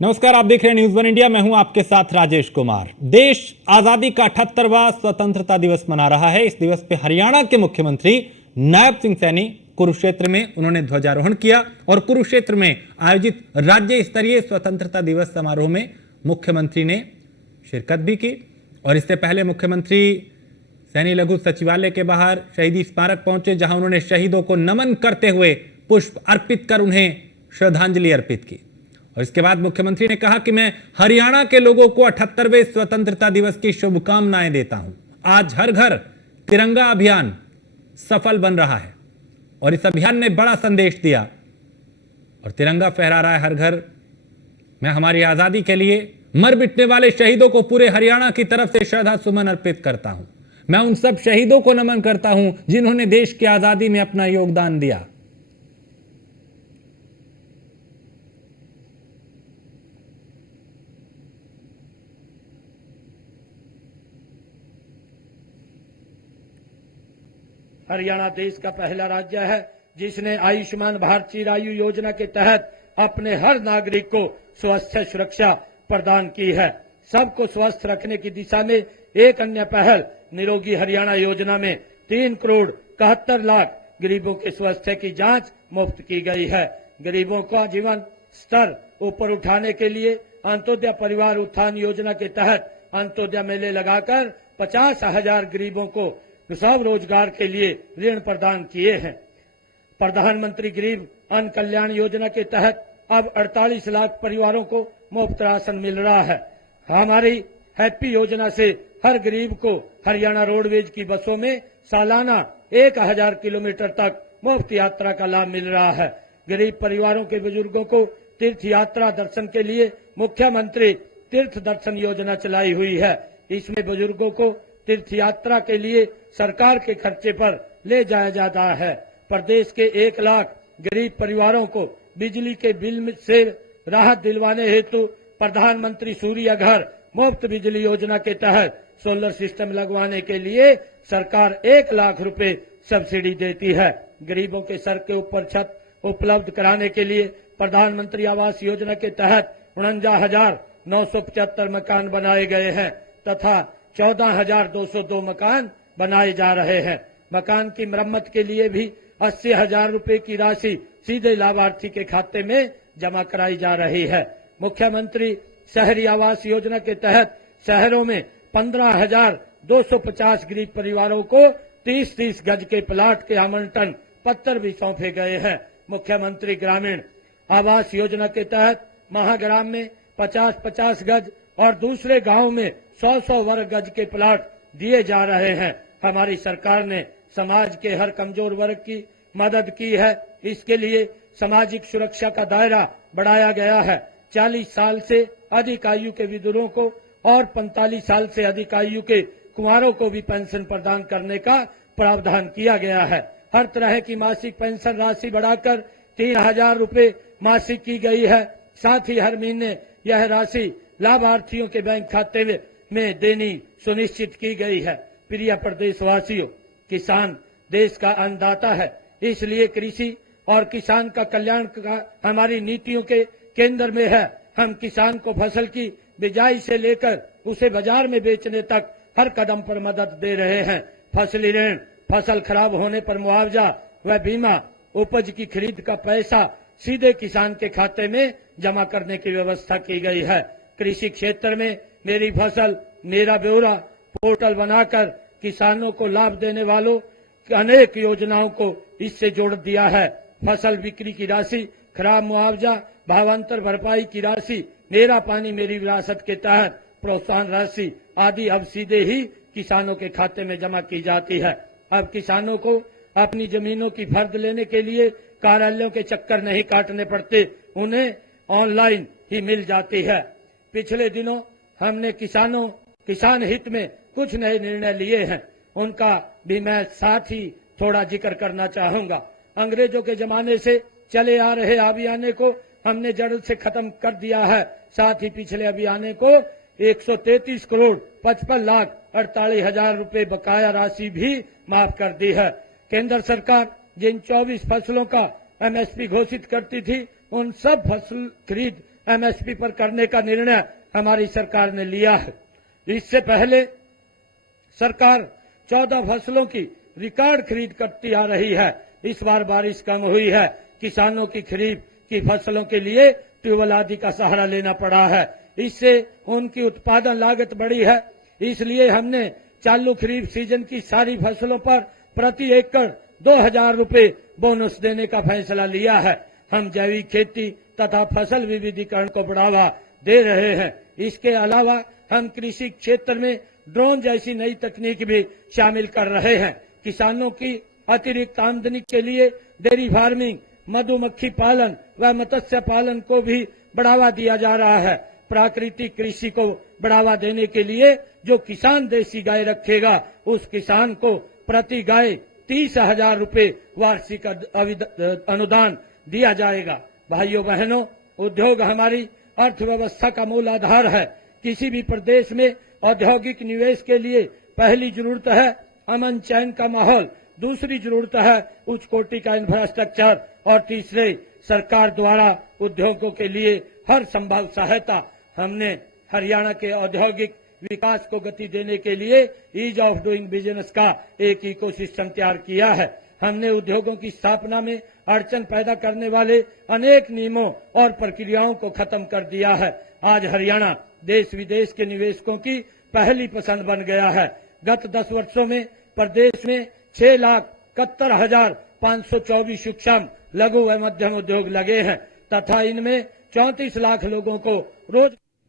नमस्कार, आप देख रहे हैं न्यूज़ वन इंडिया। मैं हूं आपके साथ राजेश कुमार। देश आजादी का 78वां स्वतंत्रता दिवस मना रहा है। इस दिवस पे हरियाणा के मुख्यमंत्री नायब सिंह सैनी कुरुक्षेत्र में उन्होंने ध्वजारोहण किया और कुरुक्षेत्र में आयोजित राज्य स्तरीय स्वतंत्रता दिवस समारोह में मुख्यमंत्री ने शिरकत भी की। और इससे पहले मुख्यमंत्री सैनी लघु सचिवालय के बाहर शहीदी स्मारक पहुंचे, जहां उन्होंने शहीदों को नमन करते हुए पुष्प अर्पित कर उन्हें श्रद्धांजलि अर्पित की। और इसके बाद मुख्यमंत्री ने कहा कि मैं हरियाणा के लोगों को 78वें स्वतंत्रता दिवस की शुभकामनाएं देता हूं। आज हर घर तिरंगा अभियान सफल बन रहा है और इस अभियान ने बड़ा संदेश दिया और तिरंगा फहरा रहा है हर घर। मैं हमारी आजादी के लिए मर मिटने वाले शहीदों को पूरे हरियाणा की तरफ से श्रद्धा सुमन अर्पित करता हूं। मैं उन सब शहीदों को नमन करता हूं जिन्होंने देश की आजादी में अपना योगदान दिया। हरियाणा देश का पहला राज्य है जिसने आयुष्मान भारत चिरायु योजना के तहत अपने हर नागरिक को स्वास्थ्य सुरक्षा प्रदान की है। सबको स्वस्थ रखने की दिशा में एक अन्य पहल निरोगी हरियाणा योजना में 3 करोड़ 71 लाख गरीबों के स्वास्थ्य की जांच मुफ्त की गई है। गरीबों का जीवन स्तर ऊपर उठाने के लिए अंत्योदय परिवार उत्थान योजना के तहत अंत्योदय मेले लगाकर 50,000 गरीबों को सब रोजगार के लिए ऋण प्रदान किए हैं। प्रधानमंत्री गरीब अन्न कल्याण योजना के तहत अब 48 लाख परिवारों को मुफ्त राशन मिल रहा है। हमारी हैप्पी योजना से हर गरीब को हरियाणा रोडवेज की बसों में सालाना 1000 किलोमीटर तक मुफ्त यात्रा का लाभ मिल रहा है। गरीब परिवारों के बुजुर्गों को तीर्थ यात्रा दर्शन के लिए मुख्यमंत्री तीर्थ दर्शन योजना चलाई हुई है। इसमें बुजुर्गों को तीर्थ यात्रा के लिए सरकार के खर्चे पर ले जाया जाता है। प्रदेश के 1 लाख गरीब परिवारों को बिजली के बिल से राहत दिलवाने हेतु प्रधानमंत्री सूर्य घर मुफ्त बिजली योजना के तहत सोलर सिस्टम लगवाने के लिए सरकार 1 लाख रुपए सब्सिडी देती है। गरीबों के सर के ऊपर छत उपलब्ध कराने के लिए प्रधानमंत्री आवास योजना के तहत 49,975 मकान बनाए गए हैं तथा 14,202 मकान बनाए जा रहे हैं। मकान की मरम्मत के लिए भी 80,000 रुपए की राशि सीधे लाभार्थी के खाते में जमा कराई जा रही है। मुख्यमंत्री शहरी आवास योजना के तहत शहरों में 15,250 गरीब परिवारों को 30-30 गज के प्लाट के आवंटन पत्र भी सौंपे गए हैं। मुख्यमंत्री ग्रामीण आवास योजना के तहत महाग्राम में 50-50 गज और दूसरे गांव में 100-100 वर्ग गज के प्लाट दिए जा रहे हैं। हमारी सरकार ने समाज के हर कमजोर वर्ग की मदद की है। इसके लिए सामाजिक सुरक्षा का दायरा बढ़ाया गया है। 40 साल से अधिक आयु के विधुरों को और 45 साल से अधिक आयु के कुंवारों को भी पेंशन प्रदान करने का प्रावधान किया गया है। हर तरह की मासिक पेंशन राशि बढ़ाकर 3,000 रुपए मासिक की गई है। साथ ही हर महीने यह राशि लाभार्थियों के बैंक खाते में देनी सुनिश्चित की गई है। प्रिय प्रदेशवासियों, किसान देश का अन्नदाता है, इसलिए कृषि और किसान का कल्याण का हमारी नीतियों के केंद्र में है। हम किसान को फसल की बिजाई से लेकर उसे बाजार में बेचने तक हर कदम पर मदद दे रहे हैं। फसली ऋण, फसल खराब होने पर मुआवजा व बीमा, उपज की खरीद का पैसा सीधे किसान के खाते में जमा करने की व्यवस्था की गई है। कृषि क्षेत्र में मेरी फसल मेरा ब्यौरा पोर्टल बनाकर किसानों को लाभ देने वालों अनेक योजनाओं को इससे जोड़ दिया है। फसल बिक्री की राशि, खराब मुआवजा, भावांतर भरपाई की राशि, मेरा पानी मेरी विरासत के तहत प्रोत्साहन राशि आदि अब सीधे ही किसानों के खाते में जमा की जाती है। अब किसानों को अपनी जमीनों की फर्द लेने के लिए कार्यालयों के चक्कर नहीं काटने पड़ते, उन्हें ऑनलाइन ही मिल जाती है। पिछले दिनों हमने किसान हित में कुछ नए निर्णय लिए हैं, उनका भी मैं साथ ही थोड़ा जिक्र करना चाहूंगा। अंग्रेजों के जमाने से चले आ रहे अभियान को हमने जड़ से खत्म कर दिया है। साथ ही पिछले अभियान को 133 करोड़ 55 लाख 48 हजार रुपए बकाया राशि भी माफ कर दी है। केंद्र सरकार जिन 24 फसलों का एमएसपी घोषित करती थी, उन सब फसल खरीद एमएसपी पर करने का निर्णय हमारी सरकार ने लिया है। इससे पहले सरकार 14 फसलों की रिकॉर्ड खरीद करती आ रही है। इस बार बारिश कम हुई है, किसानों की खरीफ की फसलों के लिए ट्यूबवेल आदि का सहारा लेना पड़ा है। इससे उनकी उत्पादन लागत बढ़ी है। इसलिए हमने चालू खरीफ सीजन की सारी फसलों पर प्रति एकड़ 2000 रुपए बोनस देने का फैसला लिया है। हम जैविक खेती तथा फसल विविधीकरण को बढ़ावा दे रहे हैं। इसके अलावा हम कृषि क्षेत्र में ड्रोन जैसी नई तकनीक भी शामिल कर रहे हैं। किसानों की अतिरिक्त आमदनी के लिए डेयरी फार्मिंग, मधुमक्खी पालन व मत्स्य पालन को भी बढ़ावा दिया जा रहा है। प्राकृतिक कृषि को बढ़ावा देने के लिए जो किसान देसी गाय रखेगा, उस किसान को प्रति गाय 30,000 रुपए वार्षिक अनुदान दिया जाएगा। भाइयों बहनों, उद्योग हमारी अर्थव्यवस्था का मूल आधार है। किसी भी प्रदेश में औद्योगिक निवेश के लिए पहली जरूरत है अमन चैन का माहौल, दूसरी जरूरत है उच्च कोटि का इंफ्रास्ट्रक्चर और तीसरे सरकार द्वारा उद्योगों के लिए हर संभव सहायता। हमने हरियाणा के औद्योगिक विकास को गति देने के लिए ईज ऑफ डूइंग बिजनेस का एक इकोसिस्टम तैयार किया है। हमने उद्योगों की स्थापना में अड़चन पैदा करने वाले अनेक नियमों और प्रक्रियाओं को खत्म कर दिया है। आज हरियाणा देश विदेश के निवेशकों की पहली पसंद बन गया है। गत 10 वर्षों में प्रदेश में 6,71,524 सूक्ष्म, लघु व मध्यम उद्योग लगे हैं तथा इनमें 34 लाख लोगों को रोज